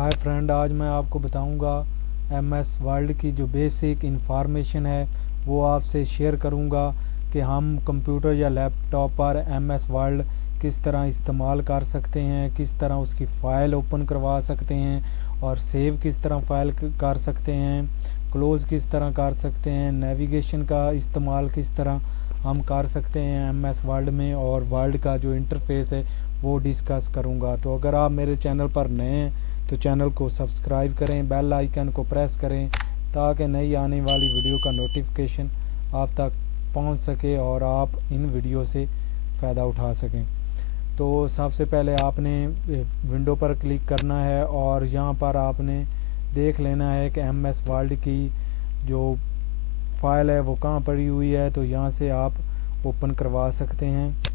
Hi friend, आज मैं आपको बताऊंगा एमएस वर्ल्ड की जो बेसिक इंफॉर्मेशन है वो आपसे शेयर करूंगा कि हम कंप्यूटर या लैपटॉप पर एमएस वर्ल्ड किस तरह इस्तेमाल कर सकते हैं, किस तरह उसकी फ़ाइल ओपन करवा सकते हैं और सेव किस तरह फ़ाइल कर सकते हैं, क्लोज़ किस तरह कर सकते हैं, नेविगेशन का इस्तेमाल किस तरह हम कर सकते हैं एमएस वर्ल्ड में, और वर्ल्ड का जो इंटरफेस है वो डिस्कस करूंगा। तो अगर आप मेरे चैनल पर नए हैं तो चैनल को सब्सक्राइब करें, बेल आइकन को प्रेस करें ताकि नई आने वाली वीडियो का नोटिफिकेशन आप तक पहुंच सके और आप इन वीडियो से फ़ायदा उठा सकें। तो सबसे पहले आपने विंडो पर क्लिक करना है और यहाँ पर आपने देख लेना है कि एमएस वर्ल्ड की जो फाइल है वो कहाँ पड़ी हुई है, तो यहाँ से आप ओपन करवा सकते हैं।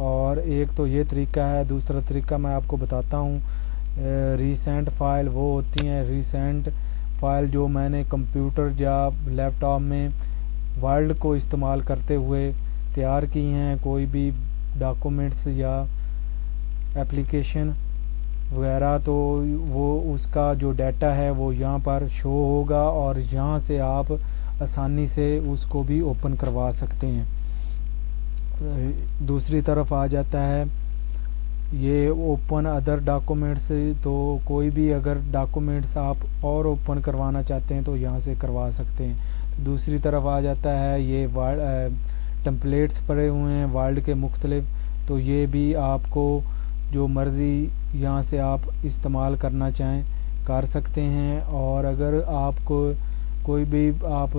और एक तो ये तरीका है, दूसरा तरीका मैं आपको बताता हूँ। रीसेंट फ़ाइल वो होती हैं, रीसेंट फ़ाइल जो मैंने कंप्यूटर या लैपटॉप में वर्ल्ड को इस्तेमाल करते हुए तैयार की हैं। कोई भी डॉक्यूमेंट्स या एप्लीकेशन वगैरह, तो वो उसका जो डाटा है वो यहाँ पर शो होगा और यहाँ से आप आसानी से उसको भी ओपन करवा सकते हैं। दूसरी तरफ आ जाता है ये ओपन अदर डॉक्यूमेंट्स, तो कोई भी अगर डॉक्यूमेंट्स आप और ओपन करवाना चाहते हैं तो यहाँ से करवा सकते हैं। तो दूसरी तरफ आ जाता है ये टेम्पलेट्स पड़े हुए हैं वर्ल्ड के मुख्तलिफ, तो ये भी आपको जो मर्ज़ी यहाँ से आप इस्तेमाल करना चाहें कर सकते हैं। और अगर आपको कोई भी आप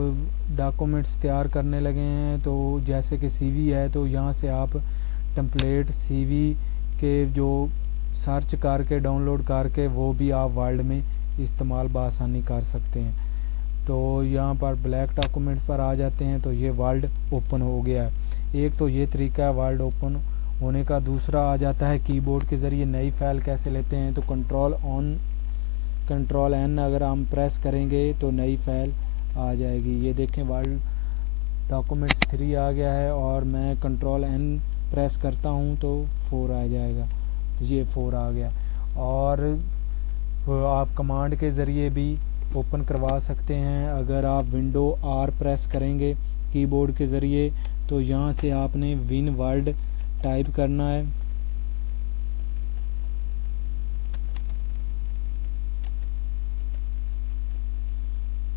डॉक्यूमेंट्स तैयार करने लगे हैं, तो जैसे कि सीवी है, तो यहाँ से आप टेम्पलेट सीवी के जो सर्च करके डाउनलोड करके वो भी आप वर्ल्ड में इस्तेमाल बआसानी कर सकते हैं। तो यहाँ पर ब्लैक डॉक्यूमेंट पर आ जाते हैं तो ये वर्ल्ड ओपन हो गया है। एक तो ये तरीका है वर्ल्ड ओपन होने का। दूसरा आ जाता है कीबोर्ड के ज़रिए नई फ़ाइल कैसे लेते हैं। तो कंट्रोल एन अगर हम प्रेस करेंगे तो नई फ़ाइल आ जाएगी। ये देखें वर्ल्ड डॉक्यूमेंट्स 3 आ गया है और मैं कंट्रोल एन प्रेस करता हूँ तो 4 आ जाएगा। तो ये 4 आ गया। और आप कमांड के ज़रिए भी ओपन करवा सकते हैं। अगर आप विंडो आर प्रेस करेंगे कीबोर्ड के ज़रिए तो यहाँ से आपने विन वर्ल्ड टाइप करना है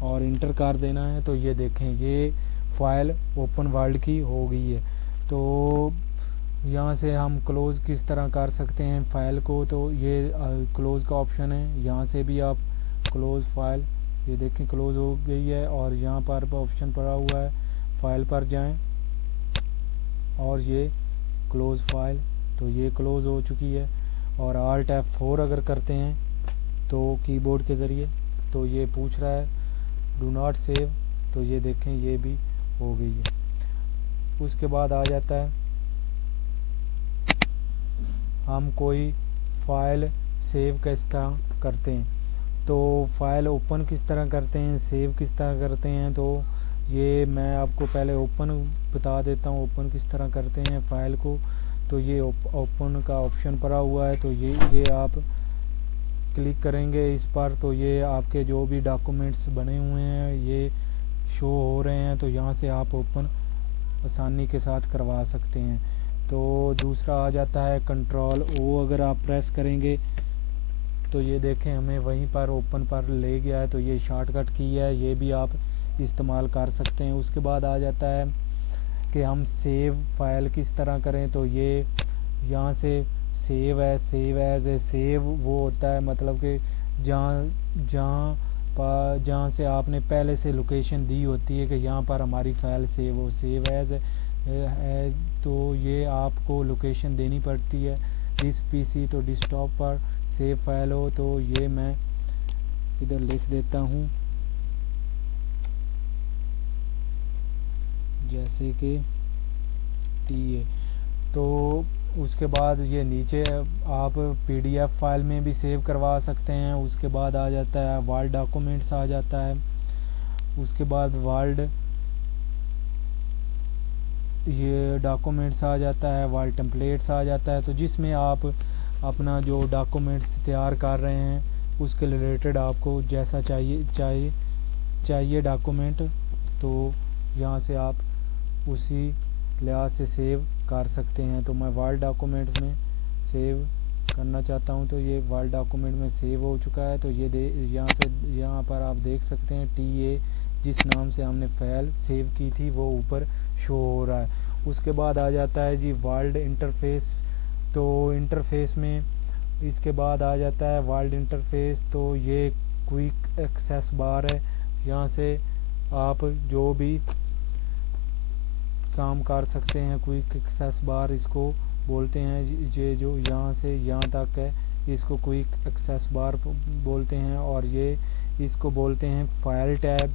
और इंटर कर देना है। तो ये देखें ये फ़ाइल ओपन वर्ल्ड की हो गई है। तो यहाँ से हम क्लोज़ किस तरह कर सकते हैं फ़ाइल को, तो ये क्लोज़ का ऑप्शन है, यहाँ से भी आप क्लोज़ फ़ाइल, ये देखें क्लोज़ हो गई है। और यहाँ पर ऑप्शन पड़ा हुआ है फ़ाइल पर जाएं और ये क्लोज़ फ़ाइल, तो ये क्लोज़ हो चुकी है। और Alt F4 अगर करते हैं तो कीबोर्ड के ज़रिए तो ये पूछ रहा है डू नॉट सेव, तो ये देखें ये भी हो गई है। उसके बाद आ जाता है हम कोई फ़ाइल सेव किस तरह करते हैं। तो फ़ाइल ओपन किस तरह करते हैं, सेव किस तरह करते हैं, तो ये मैं आपको पहले ओपन बता देता हूँ ओपन किस तरह करते हैं फ़ाइल को। तो ये ओपन का ऑप्शन पड़ा हुआ है, तो ये आप क्लिक करेंगे इस पर तो ये आपके जो भी डॉक्यूमेंट्स बने हुए हैं ये शो हो रहे हैं। तो यहाँ से आप ओपन आसानी के साथ करवा सकते हैं। तो दूसरा आ जाता है कंट्रोल ओ, अगर आप प्रेस करेंगे तो ये देखें हमें वहीं पर ओपन पर ले गया है। तो ये शॉर्टकट की है, ये भी आप इस्तेमाल कर सकते हैं। उसके बाद आ जाता है कि हम सेव फ़ाइल किस तरह करें। तो ये यहाँ से सेव है, सेव एज ए सेव वो होता है, मतलब कि जहाँ से आपने पहले से लोकेशन दी होती है कि यहाँ पर हमारी फ़ाइल सेव हो, सेव एज है। तो ये आपको लोकेशन देनी पड़ती है। दिस पीसी तो डेस्कटॉप पर सेव फाइल हो, तो ये मैं इधर लिख देता हूँ जैसे कि टी ए। तो उसके बाद ये नीचे आप पीडीएफ फाइल में भी सेव करवा सकते हैं। उसके बाद आ जाता है वर्ल्ड डॉक्यूमेंट्स आ जाता है। उसके बाद वर्ल्ड ये डॉक्यूमेंट्स आ जाता है, वर्ल्ड टेम्पलेट्स आ जाता है। तो जिसमें आप अपना जो डॉक्यूमेंट्स तैयार कर रहे हैं उसके रिलेटेड आपको जैसा चाहिए डॉक्यूमेंट, तो यहाँ से आप उसी लिहाज से सेव कर सकते हैं। तो मैं वर्ड डॉक्यूमेंट्स में सेव करना चाहता हूँ, तो ये वर्ड डॉक्यूमेंट में सेव हो चुका है। तो ये यहाँ पर आप देख सकते हैं TA जिस नाम से हमने फाइल सेव की थी वो ऊपर शो हो रहा है। उसके बाद आ जाता है जी वर्ल्ड इंटरफेस। तो इंटरफेस में इसके बाद आ जाता है वर्ल्ड इंटरफेस। तो ये क्विक एक्सेस बार है, यहाँ से आप जो भी काम कर सकते हैं। क्विक एक्सेस बार इसको बोलते हैं, ये जो यहाँ से यहाँ तक है इसको क्विक एक्सेस बार बोलते हैं। और ये इसको बोलते हैं फाइल टैब।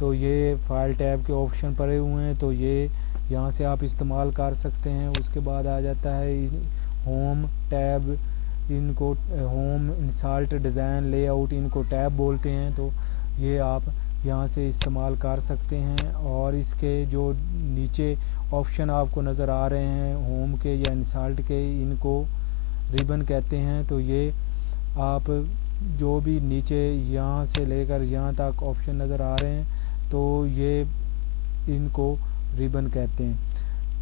तो ये फाइल टैब के ऑप्शन पड़े हुए हैं, तो ये यहाँ से आप इस्तेमाल कर सकते हैं। उसके बाद आ जाता है होम टैब, इनको होम, इंसर्ट, डिज़ाइन, लेआउट, इनको टैब बोलते हैं। तो ये आप यहाँ से इस्तेमाल कर सकते हैं। और इसके जो नीचे ऑप्शन आपको नज़र आ रहे हैं होम के या इंसर्ट के, इनको रिबन कहते हैं। तो ये आप जो भी नीचे यहाँ से लेकर यहाँ तक ऑप्शन नज़र आ रहे हैं तो ये इनको रिबन कहते हैं।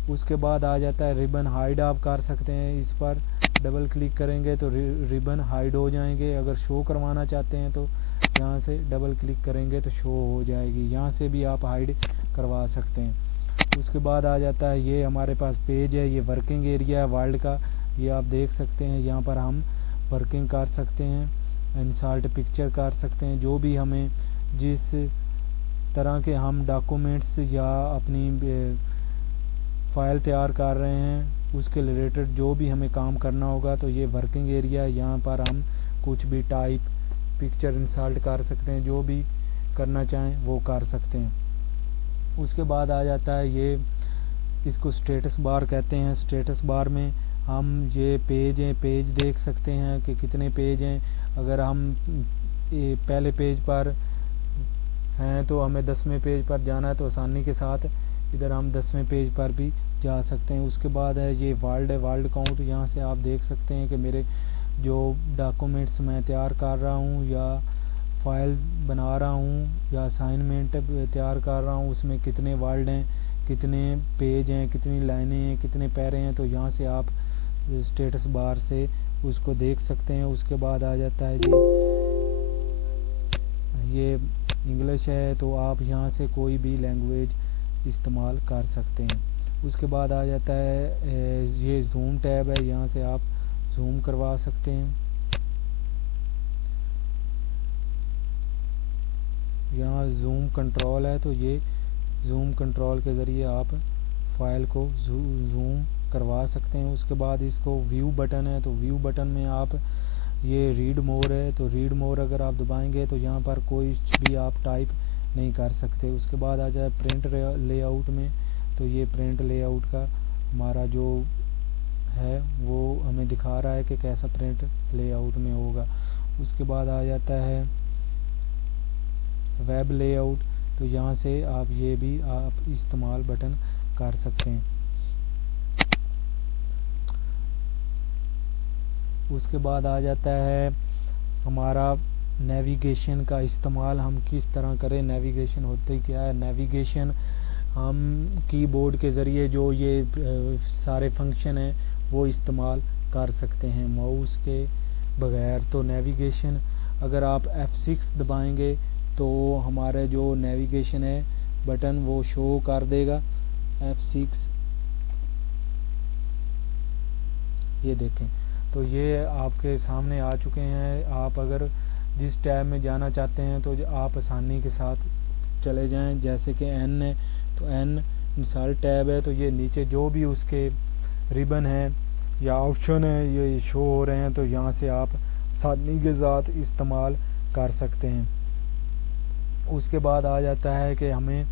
उसके बाद आ जाता है रिबन हाइड, आप कर सकते हैं। इस पर डबल क्लिक करेंगे तो रिबन हाइड हो जाएंगे। अगर शो करवाना चाहते हैं तो यहाँ से डबल क्लिक करेंगे तो शो हो जाएगी, यहाँ से भी आप हाइड करवा सकते हैं। उसके बाद आ जाता है ये हमारे पास पेज है, ये वर्किंग एरिया है वर्ल्ड का, ये आप देख सकते हैं। यहाँ पर हम वर्किंग कर सकते हैं, इंसर्ट पिक्चर कर सकते हैं। जो भी हमें जिस तरह के हम डॉक्यूमेंट्स या अपनी फाइल तैयार कर रहे हैं उसके रिलेटेड जो भी हमें काम करना होगा तो ये वर्किंग एरिया है। यहाँ पर हम कुछ भी टाइप पिक्चर इंसर्ट कर सकते हैं, जो भी करना चाहें वो कर सकते हैं। उसके बाद आ जाता है ये, इसको स्टेटस बार कहते हैं। स्टेटस बार में हम ये पेज हैं, पेज देख सकते हैं कि कितने पेज हैं। अगर हम पहले पेज पर हैं तो हमें 10वें पेज पर जाना है तो आसानी के साथ इधर हम 10वें पेज पर भी जा सकते हैं। उसके बाद है ये वर्ल्ड है, वर्ल्ड काउंट। यहाँ से आप देख सकते हैं कि मेरे जो डॉक्यूमेंट्स मैं तैयार कर रहा हूँ या फाइल बना रहा हूँ या असाइनमेंट तैयार कर रहा हूँ उसमें कितने वर्ड हैं, कितने पेज हैं, कितनी लाइनें हैं, कितने पैरे हैं। तो यहाँ से आप स्टेटस बार से उसको देख सकते हैं। उसके बाद आ जाता है जी ये इंग्लिश है, तो आप यहाँ से कोई भी लैंग्वेज इस्तेमाल कर सकते हैं। उसके बाद आ जाता है ये जूम टैब है, यहाँ से आप जूम करवा सकते हैं। यहाँ जूम कंट्रोल है, तो ये जूम कंट्रोल के ज़रिए आप फाइल को जूम करवा सकते हैं। उसके बाद इसको व्यू बटन है, तो व्यू बटन में आप ये रीड मोर है, तो रीड मोर अगर आप दबाएंगे तो यहाँ पर कोई भी आप टाइप नहीं कर सकते। उसके बाद आ जाए प्रिंट लेआउट में, तो ये प्रिंट लेआउट का हमारा जो है वो हमें दिखा रहा है कि कैसा प्रिंट लेआउट में होगा। उसके बाद आ जाता है वेब लेआउट, तो यहाँ से आप ये भी आप इस्तेमाल बटन कर सकते हैं। उसके बाद आ जाता है हमारा नेविगेशन का इस्तेमाल हम किस तरह करें। नेविगेशन होते क्या है, नेविगेशन हम कीबोर्ड के ज़रिए जो ये सारे फंक्शन हैं वो इस्तेमाल कर सकते हैं माउस के बगैर। तो नेविगेशन अगर आप F6 दबाएंगे तो हमारे जो नेविगेशन है बटन वो शो कर देगा। F6 ये देखें, तो ये आपके सामने आ चुके हैं। आप अगर जिस टैब में जाना चाहते हैं तो आप आसानी के साथ चले जाएं। जैसे कि N है तो N इंसर्ट टैब है, तो ये नीचे जो भी उसके रिबन है या ऑप्शन है ये शो हो रहे हैं, तो यहाँ से आप आसानी के साथ इस्तेमाल कर सकते हैं। उसके बाद आ जाता है कि हमें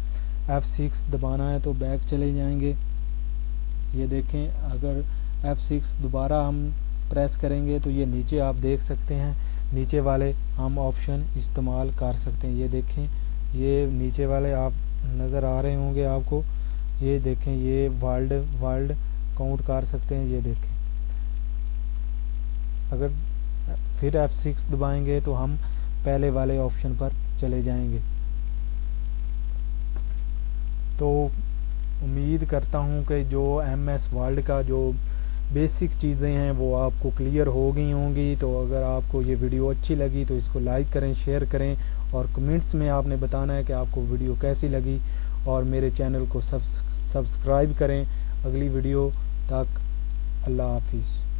F6 दबाना है, तो बैक चले जाएंगे। ये देखें, अगर F6 दोबारा हम प्रेस करेंगे तो ये नीचे आप देख सकते हैं, नीचे वाले हम ऑप्शन इस्तेमाल कर सकते हैं। ये देखें, ये नीचे वाले आप नज़र आ रहे होंगे आपको। ये देखें, ये वर्ल्ड काउंट कर सकते हैं। ये देखें, अगर फिर F6 दबाएंगे तो हम पहले वाले ऑप्शन पर चले जाएंगे। तो उम्मीद करता हूँ कि जो MS वर्ल्ड का जो बेसिक चीज़ें हैं वो आपको क्लियर हो गई होंगी। तो अगर आपको ये वीडियो अच्छी लगी तो इसको लाइक करें, शेयर करें और कमेंट्स में आपने बताना है कि आपको वीडियो कैसी लगी, और मेरे चैनल को सब्सक्राइब करें। अगली वीडियो तक अल्लाह हाफिज़।